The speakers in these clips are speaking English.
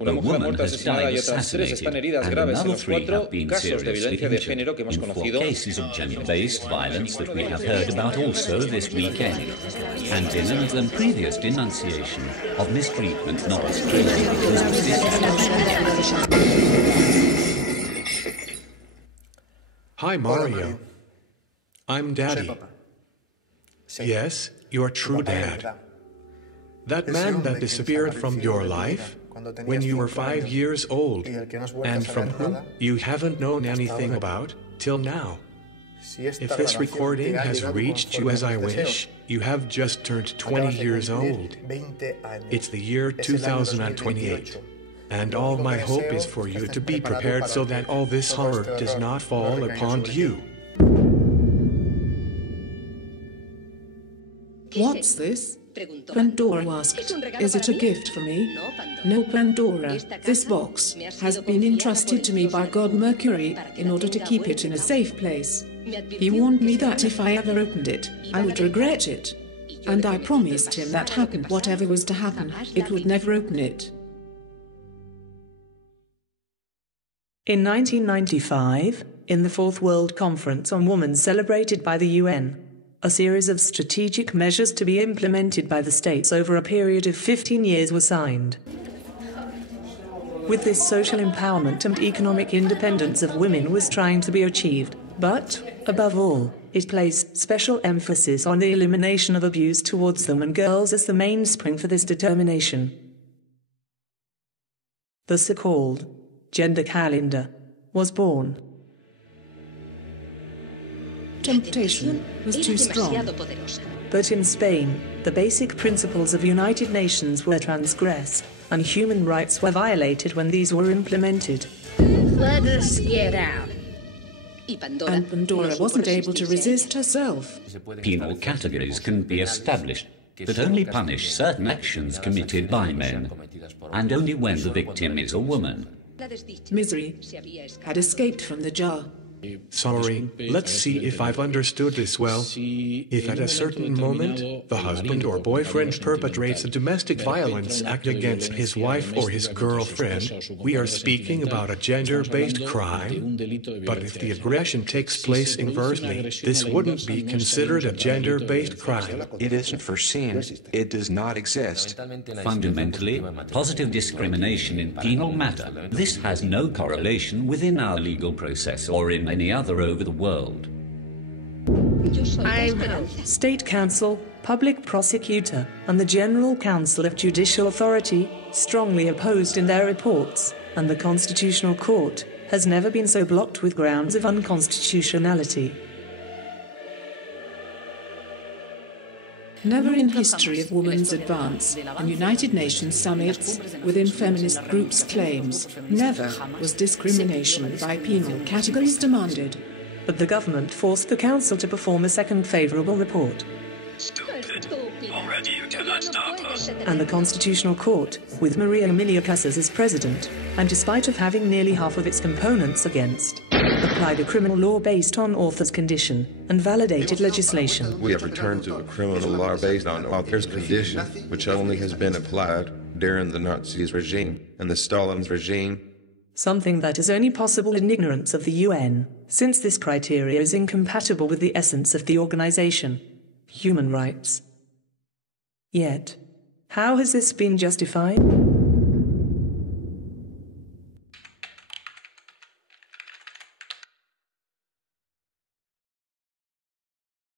Una mujer muerta asesinada y otras 3 están heridas graves en los 4 casos de violencia de género que hemos conocido. Cases of gender-based violence that we have heard about also this weekend, and in an even previous denunciation of mistreatment not disclosed because of this. Hi, Mario. I'm Daddy. Yes, your true dad. That man that disappeared from your life when you were 5 years old, and from whom you haven't known anything about till now. If this recording has reached you as I wish, you have just turned 20 years old. It's the year 2028, and all my hope is for you to be prepared so that all this horror does not fall upon you. What's this? Pandora asked, is it a gift for me? No, Pandora, this box has been entrusted to me by God Mercury in order to keep it in a safe place. He warned me that if I ever opened it, I would regret it. And I promised him that happened whatever was to happen, it would never open it. In 1995, in the Fourth World Conference on Women celebrated by the UN, a series of strategic measures to be implemented by the states over a period of 15 years were signed. With this, social empowerment and economic independence of women was trying to be achieved, but, above all, it placed special emphasis on the elimination of abuse towards them and girls as the mainspring for this determination. The so-called gender calendar was born. Temptation was too strong. But in Spain, the basic principles of United Nations were transgressed, and human rights were violated when these were implemented. Let us get out. And Pandora wasn't able to resist herself. Penal categories can be established that only punish certain actions committed by men, and only when the victim is a woman. Misery had escaped from the jar. Sorry, let's see if I've understood this well. If at a certain moment, the husband or boyfriend perpetrates a domestic violence act against his wife or his girlfriend, we are speaking about a gender-based crime. But if the aggression takes place inversely, this wouldn't be considered a gender-based crime. It isn't foreseen. It does not exist. Fundamentally, positive discrimination in penal matter, this has no correlation within our legal process or in any other over the world. State Council, Public Prosecutor, and the General Council of Judicial Authority strongly opposed in their reports, and the Constitutional Court has never been so blocked with grounds of unconstitutionality. Never in history of women's advance and United Nations summits within feminist groups' claims, never was discrimination by penal categories demanded. But the government forced the council to perform a second favourable report. Stupid. Already you cannot stop us. And the Constitutional Court, with Maria Emilia Casas as president, and despite of having nearly half of its components against, applied a criminal law based on author's condition and validated legislation. We have returned to a criminal law based on author's condition, which only has been applied during the Nazis regime and the Stalin's regime. Something that is only possible in ignorance of the UN, since this criteria is incompatible with the essence of the organization, human rights. Yet, how has this been justified?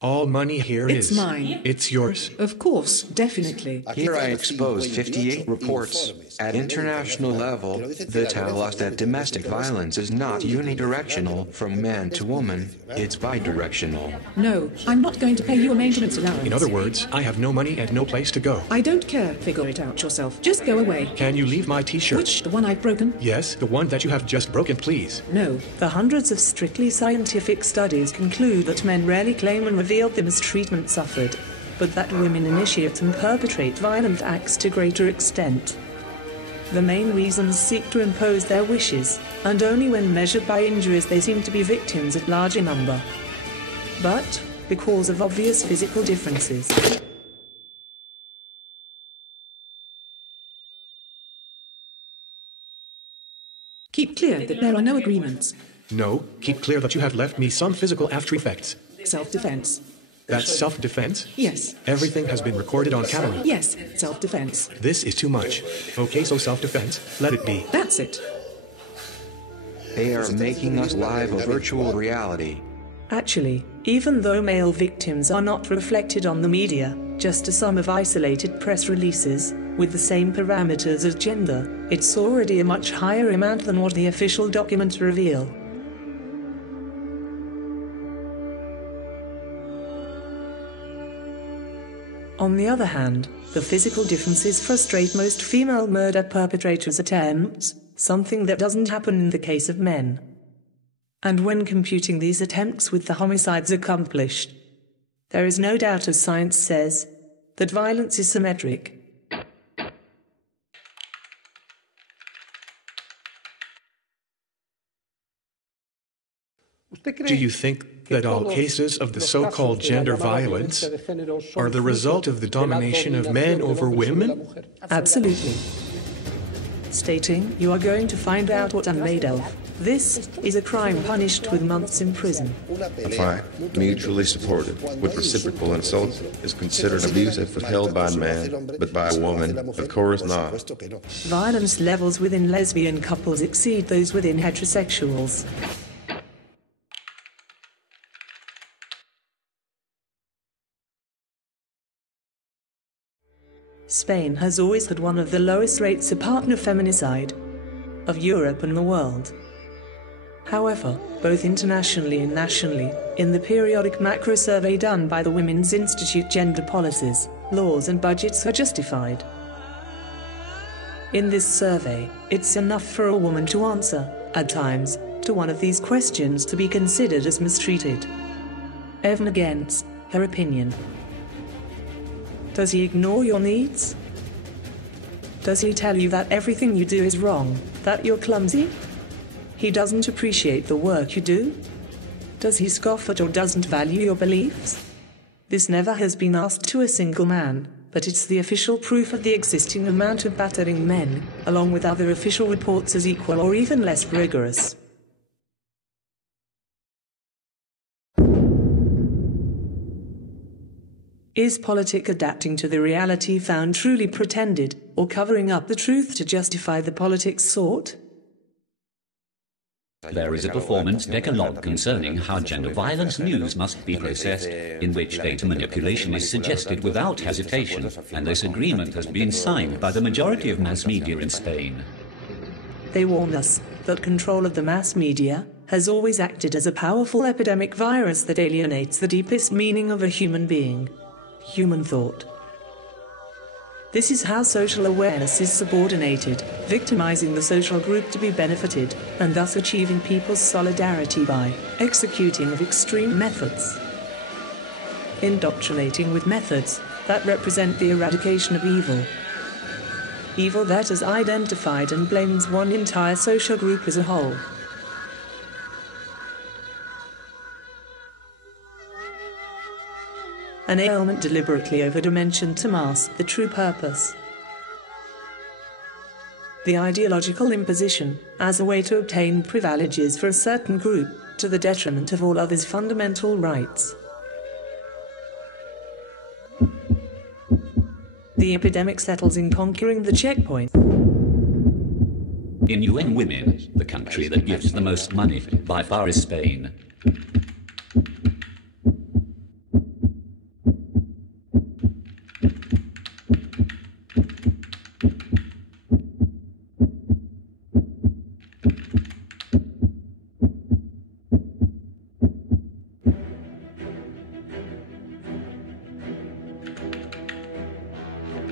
All money here It's is mine. It's yours. Of course, definitely. Here I expose 58 reports at international level that tell us that domestic violence is not unidirectional from man to woman, it's bidirectional. No, I'm not going to pay you a maintenance allowance. In other words, I have no money and no place to go. I don't care. Figure it out yourself. Just go away. Can you leave my t-shirt? Which? The one I've broken? Yes, the one that you have just broken, please. No. The hundreds of strictly scientific studies conclude that men rarely claim and reveal the mistreatment suffered, but that women initiate and perpetrate violent acts to greater extent. The main reasons seek to impose their wishes, and only when measured by injuries they seem to be victims at larger number. But, because of obvious physical differences, Keep clear that there are no agreements. No, keep clear that you have left me some physical after effects. Self-defense. That's self-defense? Yes. Everything has been recorded on camera. Yes, self-defense. This is too much. Okay, so self-defense, let it be. That's it. They are making us live a virtual reality. Actually, even though male victims are not reflected on the media, just a sum of isolated press releases, with the same parameters as gender, it's already a much higher amount than what the official documents reveal. On the other hand, the physical differences frustrate most female murder perpetrators' attempts, something that doesn't happen in the case of men. And when computing these attempts with the homicides accomplished, there is no doubt, as science says, that violence is symmetric. Do you think that all cases of the so-called gender violence are the result of the domination of men over women? Absolutely. Stating, you are going to find out what I'm made of. This is a crime punished with months in prison. A fact, mutually supported, with reciprocal insult, is considered abusive if held by a man, but by a woman, of course not. Violence levels within lesbian couples exceed those within heterosexuals. Spain has always had one of the lowest rates of partner feminicide of Europe and the world. However, both internationally and nationally, in the periodic macro survey done by the Women's Institute, gender policies, laws and budgets are justified. In this survey, it's enough for a woman to answer, at times, to one of these questions to be considered as mistreated. Even against her opinion. Does he ignore your needs? Does he tell you that everything you do is wrong, that you're clumsy? He doesn't appreciate the work you do? Does he scoff at or doesn't value your beliefs? This never has been asked to a single man, but it's the official proof of the existing amount of battering men, along with other official reports as equal or even less rigorous. Is politic adapting to the reality found truly pretended, or covering up the truth to justify the politics sought? There is a performance decalogue concerning how gender violence news must be processed, in which data manipulation is suggested without hesitation, and this agreement has been signed by the majority of mass media in Spain. They warn us that control of the mass media has always acted as a powerful epidemic virus that alienates the deepest meaning of a human being. Human thought. This is how social awareness is subordinated, victimizing the social group to be benefited, and thus achieving people's solidarity by executing of extreme methods. Indoctrinating with methods that represent the eradication of evil. Evil that is identified and blames one entire social group as a whole. An ailment deliberately overdimensioned to mask the true purpose. The ideological imposition, as a way to obtain privileges for a certain group, to the detriment of all others' fundamental rights. The epidemic settles in conquering the checkpoint. In UN Women, the country that gives the most money by far is Spain.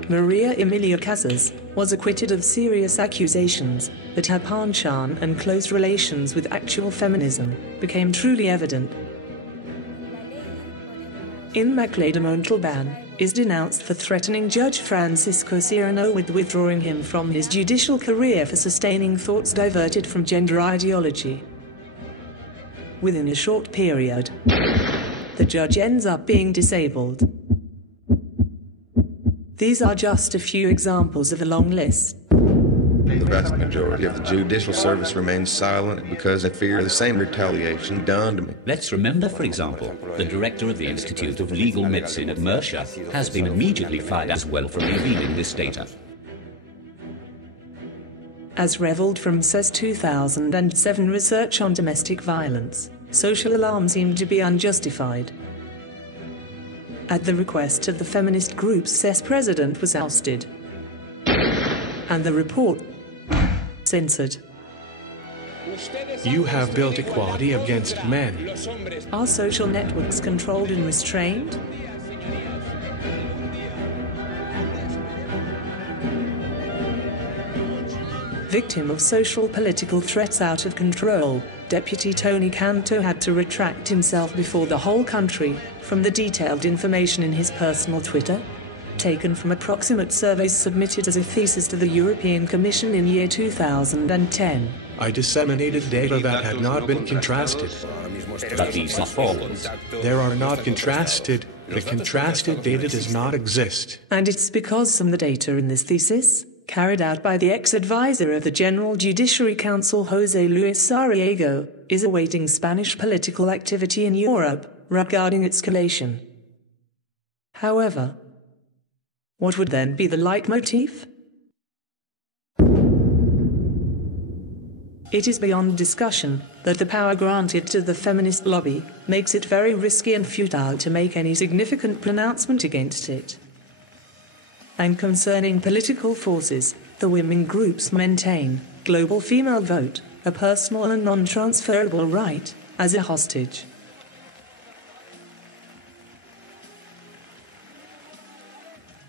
Maria Emilia Casas was acquitted of serious accusations that her penchant and close relations with actual feminism became truly evident. In Macleda Montalban is denounced for threatening Judge Francisco Serrano with withdrawing him from his judicial career for sustaining thoughts diverted from gender ideology. Within a short period, the judge ends up being disabled. These are just a few examples of a long list. The vast majority of the judicial service remains silent because they fear the same retaliation done to me. Let's remember, for example, the director of the Institute of Legal Medicine at Mercia has been immediately fired as well for revealing this data. As reveled from CES 2007 research on domestic violence, social alarm seemed to be unjustified. At the request of the feminist group, CES president was ousted, and the report censored. You have built equality against men. Are social networks controlled and restrained? Victim of social political threats out of control, Deputy Tony Canto had to retract himself before the whole country from the detailed information in his personal Twitter, taken from approximate surveys submitted as a thesis to the European Commission in year 2010. I disseminated data that had not been contrasted. But these are false. There are not contrasted. The contrasted data does not exist. And it's because some of the data in this thesis, carried out by the ex-advisor of the General Judiciary Council José Luis Sarriego, is awaiting Spanish political activity in Europe regarding its collation. However, what would then be the leitmotif? It is beyond discussion that the power granted to the feminist lobby makes it very risky and futile to make any significant pronouncement against it. And concerning political forces, the women groups maintain global female vote, a personal and non-transferable right, as a hostage.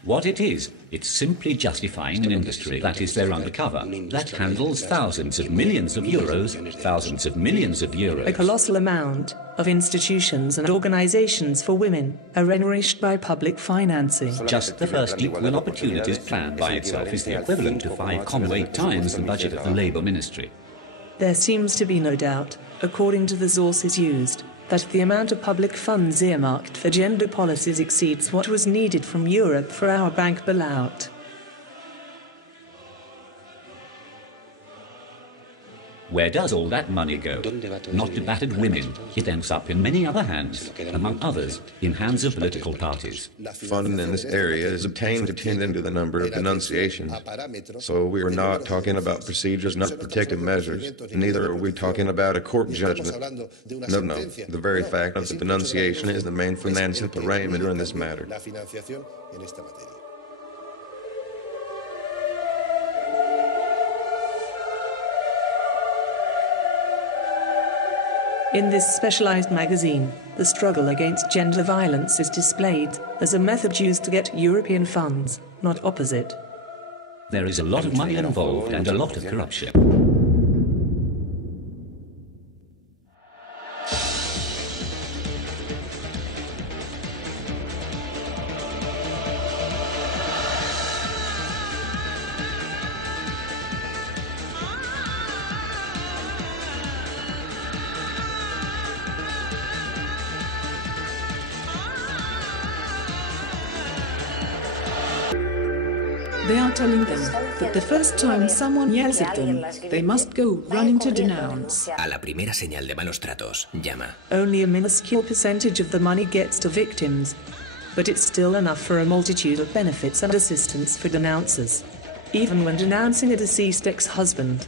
What it is, it's simply justifying an industry that is there undercover, that handles thousands of millions of euros, thousands of millions of euros. A colossal amount of institutions and organizations for women are nourished by public financing. Just the first Equal Opportunities Plan by itself is the equivalent to 5.8 times the budget of the Labour Ministry. There seems to be no doubt, according to the sources used, that the amount of public funds earmarked for gender policies exceeds what was needed from Europe for our bank bailout. Where does all that money go? Not to battered women. It ends up in many other hands, among others, in hands of political parties. Funding in this area is obtained attending to the number of denunciations. So we are not talking about procedures, not protective measures. Neither are we talking about a court judgment. No. The very fact of the denunciation is the main financial parameter in this matter. In this specialized magazine, the struggle against gender violence is displayed as a method used to get European funds, not opposite. There is a lot of money involved and a lot of corruption. They are telling them that the first time someone yells at them, they must go running to denounce. A la primera señal de malos tratos, llama. Only a minuscule percentage of the money gets to victims, but it's still enough for a multitude of benefits and assistance for denouncers, even when denouncing a deceased ex-husband.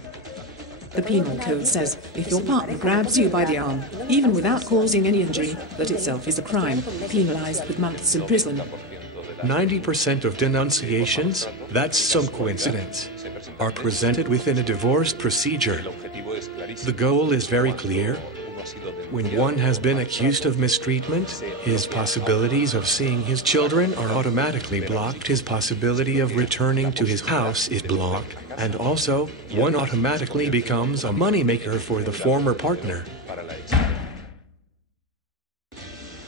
The penal code says if your partner grabs you by the arm, even without causing any injury, that itself is a crime, penalized with months in prison. 90% of denunciations, that's some coincidence, are presented within a divorce procedure. The goal is very clear. When one has been accused of mistreatment, his possibilities of seeing his children are automatically blocked, his possibility of returning to his house is blocked, and also, one automatically becomes a moneymaker for the former partner.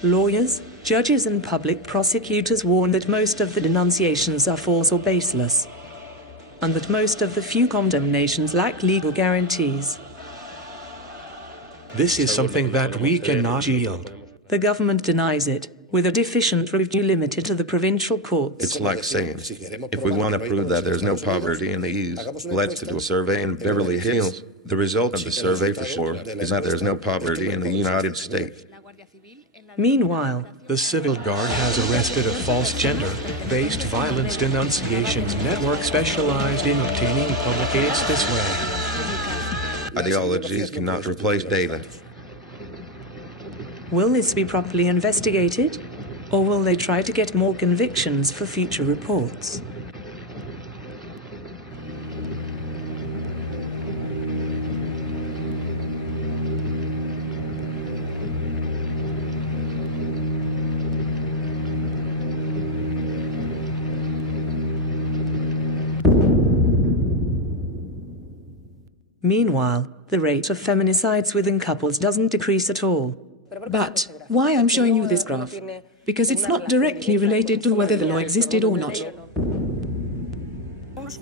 Lawyers, judges and public prosecutors warn that most of the denunciations are false or baseless, and that most of the few condemnations lack legal guarantees. This is something that we cannot yield. The government denies it, with a deficient review limited to the provincial courts. It's like saying, if we want to prove that there's no poverty in the East, let's do a survey in Beverly Hills. The result of the survey for sure is that there's no poverty in the United States. Meanwhile, the Civil Guard has arrested a false gender-based violence denunciations network specialized in obtaining public aids this way. Ideologies cannot replace data. Will this be properly investigated? Or will they try to get more convictions for future reports? Meanwhile, the rate of feminicides within couples doesn't decrease at all. But why I'm showing you this graph? Because it's not directly related to whether the law existed or not.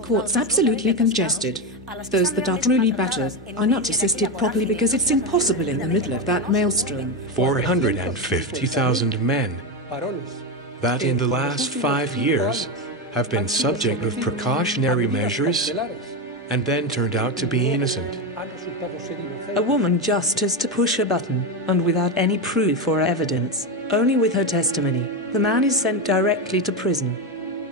Courts absolutely congested. Those that are truly better are not assisted properly because it's impossible in the middle of that maelstrom. 450,000 men that in the last 5 years have been subject of precautionary measures and then turned out to be innocent. A woman just has to push a button, and without any proof or evidence, only with her testimony, the man is sent directly to prison.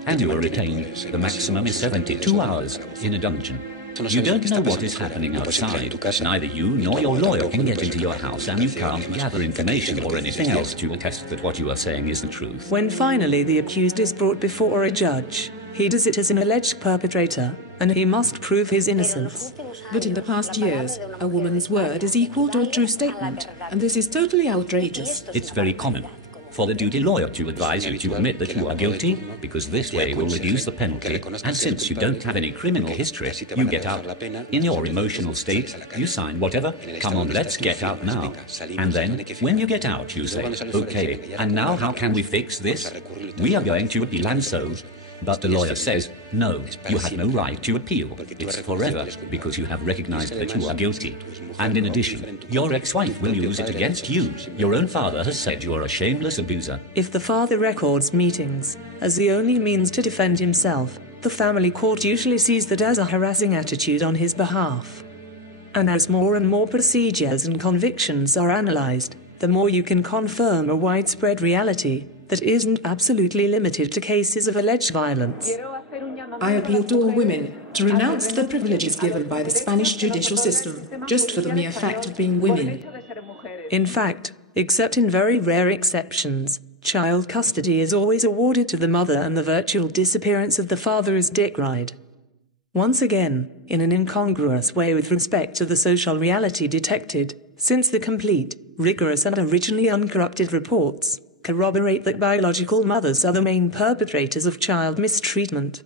And you are retained. The maximum is 72 hours in a dungeon. You don't know what is happening outside. Neither you nor your lawyer can get into your house, and you can't gather information or anything else to attest that what you are saying is the truth. When finally the accused is brought before a judge, he does it as an alleged perpetrator, and he must prove his innocence. But in the past years, a woman's word is equal to a true statement, and this is totally outrageous. It's very common for the duty lawyer to advise you to admit that you are guilty, because this way will reduce the penalty, and since you don't have any criminal history, you get out. In your emotional state, you sign whatever, come on, let's get out now. And then, when you get out, you say, okay, and now how can we fix this? We are going to appeal and so. But the lawyer says, no, you have no right to appeal. It's forever, because you have recognized that you are guilty. And in addition, your ex-wife will use it against you. Your own father has said you are a shameless abuser. If the father records meetings as the only means to defend himself, the family court usually sees that as a harassing attitude on his behalf. And as more and more procedures and convictions are analyzed, the more you can confirm a widespread reality that isn't absolutely limited to cases of alleged violence. I appeal to all women to renounce the privileges given by the Spanish judicial system, just for the mere fact of being women. In fact, except in very rare exceptions, child custody is always awarded to the mother and the virtual disappearance of the father is decried. Once again, in an incongruous way with respect to the social reality detected, since the complete, rigorous and originally uncorrupted reports corroborate that biological mothers are the main perpetrators of child mistreatment.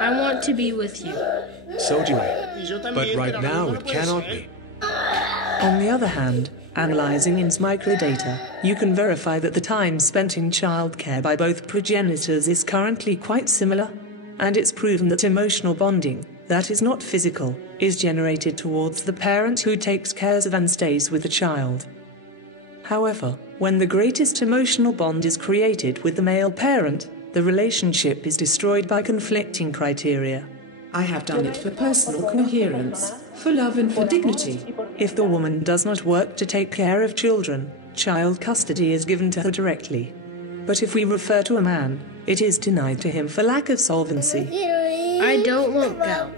I want to be with you. So do I. But right now it cannot be. On the other hand, analyzing IN's microdata, you can verify that the time spent in childcare by both progenitors is currently quite similar, and it's proven that emotional bonding, that is not physical, is generated towards the parent who takes care of and stays with the child. However, when the greatest emotional bond is created with the male parent, the relationship is destroyed by conflicting criteria. I have done it for personal coherence, for love and for dignity. If the woman does not work to take care of children, child custody is given to her directly. But if we refer to a man, it is denied to him for lack of solvency. I don't want to go.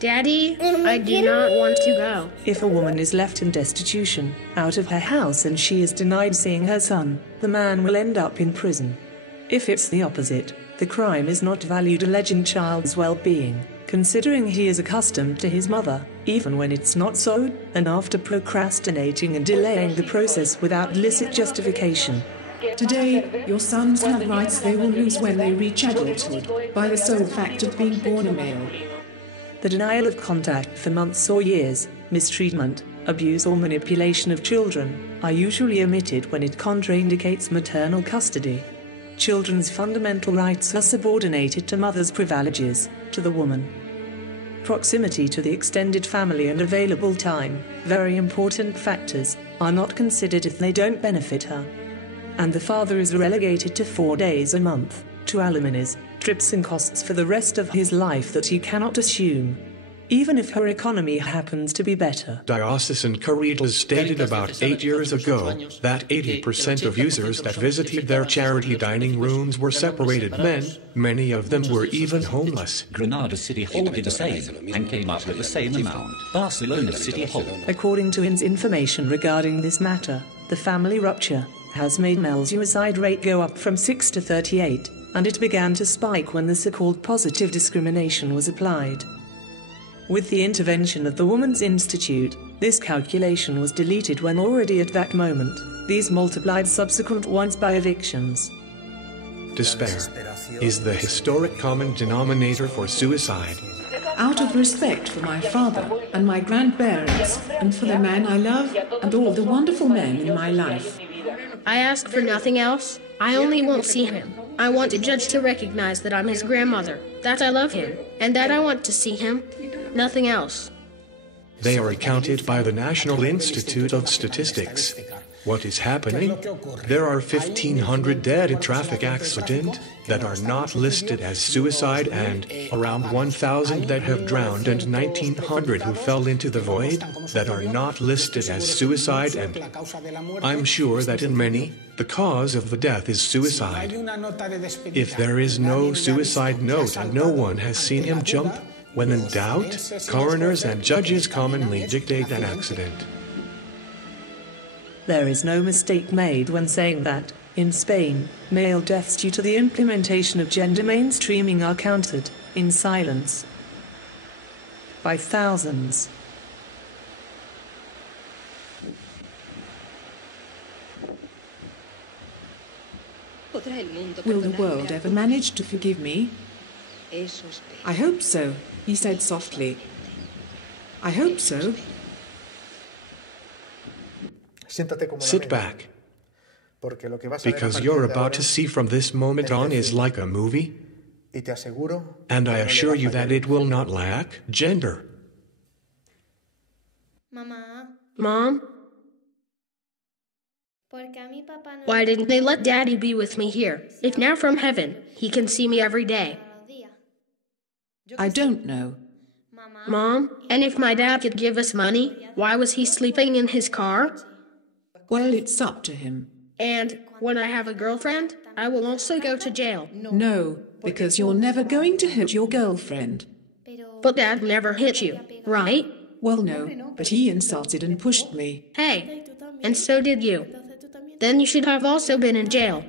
Daddy, I do not want to go. If a woman is left in destitution, out of her house, and she is denied seeing her son, the man will end up in prison. If it's the opposite, the crime is not valued alleging child's well-being, considering he is accustomed to his mother, even when it's not so, and after procrastinating and delaying the process without licit justification. Today, your sons have rights they will lose when they reach adulthood, by the sole fact of being born a male. The denial of contact for months or years, mistreatment, abuse or manipulation of children, are usually omitted when it contraindicates maternal custody. Children's fundamental rights are subordinated to mother's privileges, to the woman. proximity to the extended family and available time, very important factors, are not considered if they don't benefit her. And the father is relegated to 4 days a month, to alimonies, trips and costs for the rest of his life that you cannot assume, even if her economy happens to be better. Diocesan Caritas stated about 8 years ago that 80% of users that visited their charity dining rooms were separated men. Many of them were even homeless. Granada City Hall did the same and came up with the same amount. Barcelona City Hall. According to IN's information regarding this matter, the family rupture has made male suicide rate go up from 6 to 38, and it began to spike when the so-called positive discrimination was applied. With the intervention of the Women's Institute, this calculation was deleted when already at that moment, these multiplied subsequent ones by evictions. Despair is the historic common denominator for suicide. Out of respect for my father and my grandparents, and for the man I love, and all the wonderful men in my life. I ask for nothing else. I only won't see him. I want the judge to recognize that I'm his grandmother, that I love him, and that I want to see him. Nothing else. They are accounted by the National Institute of Statistics. What is happening? There are 1,500 dead in traffic accident that are not listed as suicide, and around 1,000 that have drowned, and 1,900 who fell into the void that are not listed as suicide, and I'm sure that in many, the cause of the death is suicide. If there is no suicide note and no one has seen him jump, when in doubt, coroners and judges commonly dictate an accident. There is no mistake made when saying that, in Spain, male deaths due to the implementation of gender mainstreaming are counted, in silence, by thousands. Will the world ever manage to forgive me? I hope so, he said softly. I hope so. Sit back, because you're about to see from this moment on is like a movie, and I assure you that it will not lack gender. Mom? Why didn't they let Daddy be with me here? If now from heaven, he can see me every day. I don't know. Mom, and if my dad could give us money, why was he sleeping in his car? Well, it's up to him. And when I have a girlfriend, I will also go to jail. No, because you're never going to hit your girlfriend. But Dad never hit you, right? Well, no, but he insulted and pushed me. Hey, and so did you. Then you should have also been in jail.